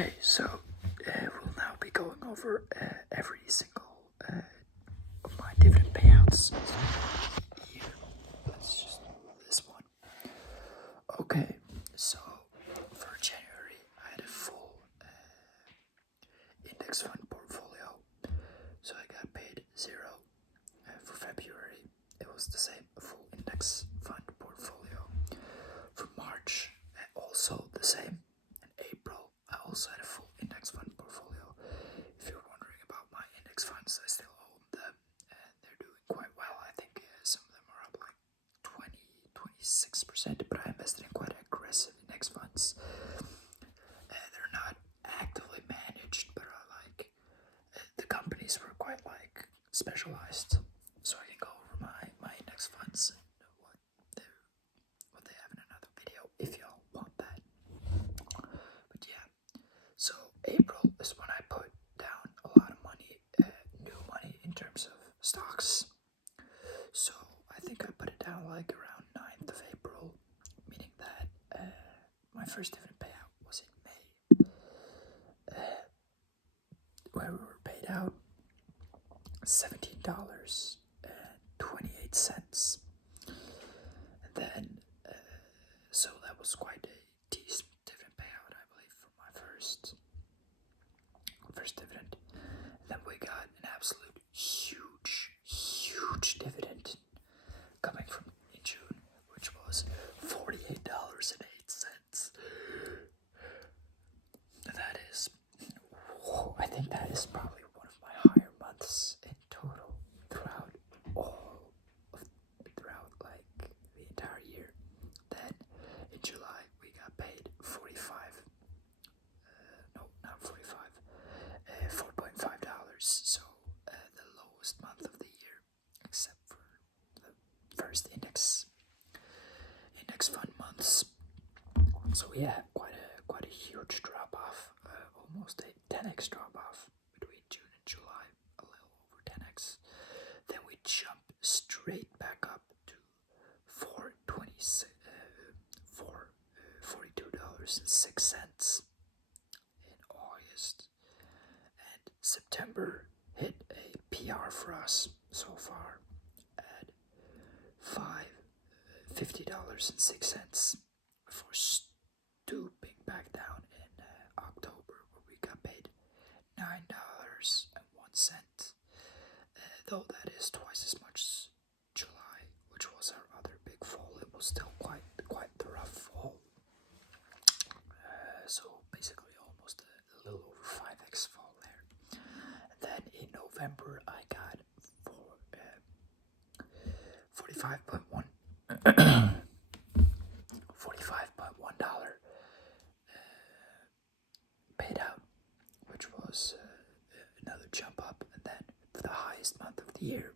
Okay, so we'll now be going over every single of my dividend payouts here. That's just this one. Okay, so for January, I had a full index fund portfolio, so I got paid zero. For February, it was the same, a full index fund portfolio. For March, also the same. In April, I also had a full index fund portfolio. If you're wondering about my index funds, I still own them, and they're doing quite well. I think some of them are up like 26%, but I invested in quite aggressive index funds. They're not actively managed, but are like the companies were quite like specialized, so I can go over my index funds and what they have in another video if y'all want that. But yeah, so April is when I put down a lot of money, new money in terms of stocks. So I think I put it down like around 9th of April, meaning that my first dividend payout was in May, where we were paid out $17.28. And then, so that was quite a decent dividend payout, I believe, for my first dividend. And then we got an absolute huge dividend coming from in June, which was $48.08. That is, I think that is probably one of my higher months in total throughout like the entire year. Then in July we got paid $4.5. So the lowest month of the year, except for the first index fund months. So we had quite a huge drop off, almost a 10x drop off between June and July, a little over 10x. Then we jump straight back up to $42.06 in August, and September hit a PR for us so far at $50.06 before stooping back down in October, where we got paid $9.01. Though that is twice as much as July, which was our other big fall. It was still quite the rough fall. So basically almost a little over 5x fall there. And then in November I got $45.1 paid out, which was another jump up. And then the highest month of the year,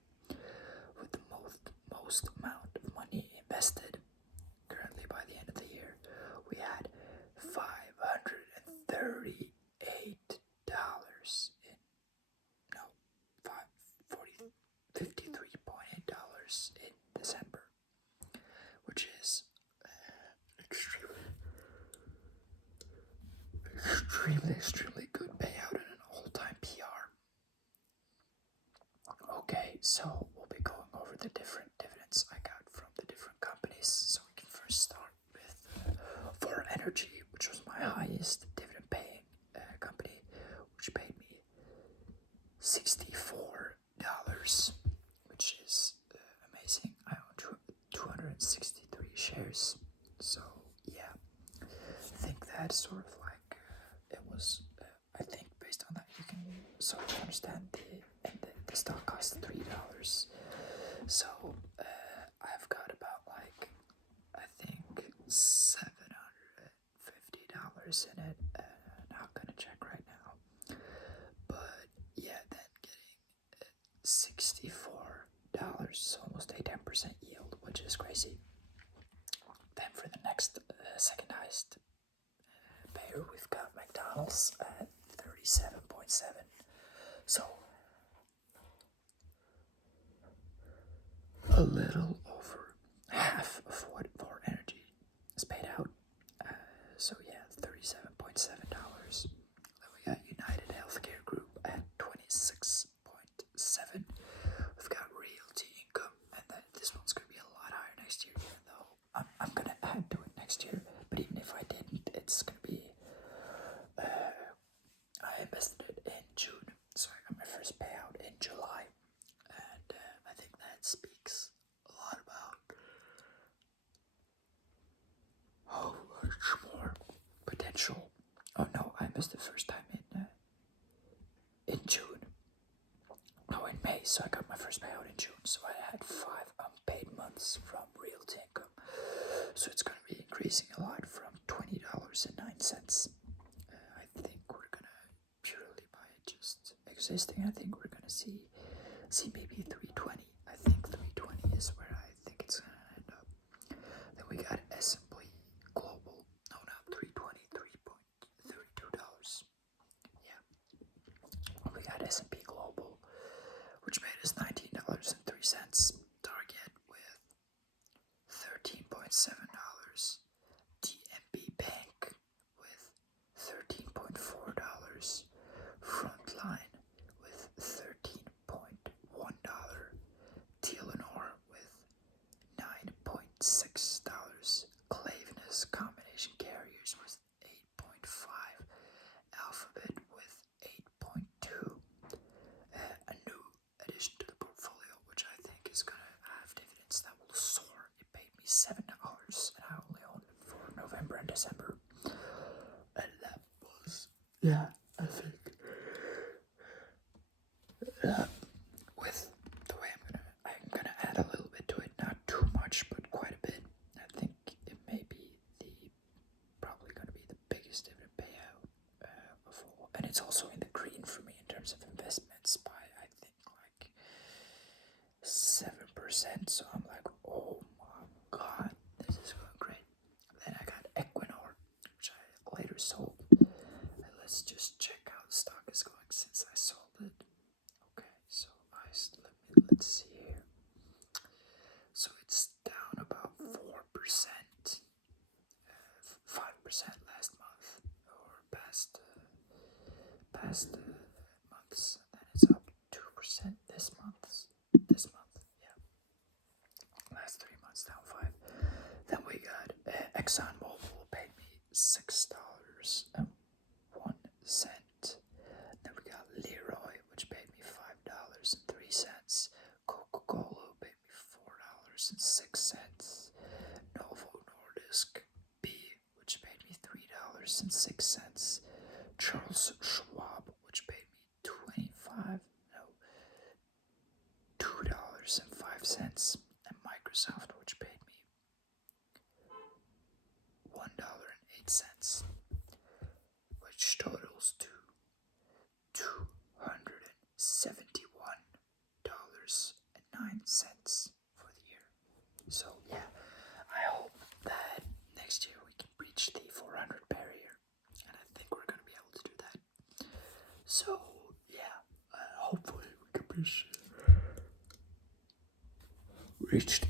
with the most amount of money invested currently by the end of the year, we had $53.8 in December, which is extremely good payout and an all-time PR. Okay, so we'll be going over the different dividends I got from the different companies. So we can first start with For Energy, which was my highest dividend paying company, which paid me $64, which is amazing. I own 263 shares, so yeah, I think that's sort of like it was. I think based on that, you can sort of understand the stock cost $3. So I've got about like I think $750 in it. Not gonna check right now, but yeah, then getting $64, almost a 10% yield, which is crazy. Then for the next second highest payer, we've got McDonald's at 37.7. So a little over half of what For Energy is paid out. So yeah, $37.7. missed the first time in June. No, in May. So I got my first payout in June. So I had 5 unpaid months from realty income. So it's going to be increasing a lot from $20.09. I think we're gonna purely by just existing. I think we're gonna see maybe 320. I think 320 is where I think it's gonna end up. Then we got S&P Global. No, not 320, $3.32. Yeah. We got S&P Global, which made us $19.03. Target with $13.7. DNB Bank with $13.4. Frontline with $13.1. Telenor with $9.6. Claveness Combination Carriers was 8.5. Alphabet with 8.2. A new addition to the portfolio, which I think is going to have dividends that will soar. It paid me $7, and I only owned it for November and December. And that was, yeah, I think, with the way I'm gonna add a little bit to it, not too much, but quite a bit. I think it may be probably gonna be the biggest dividend payout of all, and it's also in the green for me in terms of investments by I think like 7%. So I'm like, oh my god, this is going great. Then I got Equinor, which I later sold. And let's just check how the stock is going since I sold it. Okay, so let's see here. So it's down about 4%, 5% last month, or past months. And then it's up 2% this month. Yeah. Last 3 months down 5. Then we got ExxonMobil paid me $6.01. Then we got Leroy, which paid me $5.03. Coca-Cola paid me $4.06. Novo Nordisk B, which paid me $3.06. Charles Schwab, which paid me $2.05. And Microsoft, which paid me $1.08, which totals to $271.09 for the year. So yeah, I hope that next year we can reach the 400 barrier, and I think we're gonna be able to do that. So yeah, hopefully we can reach the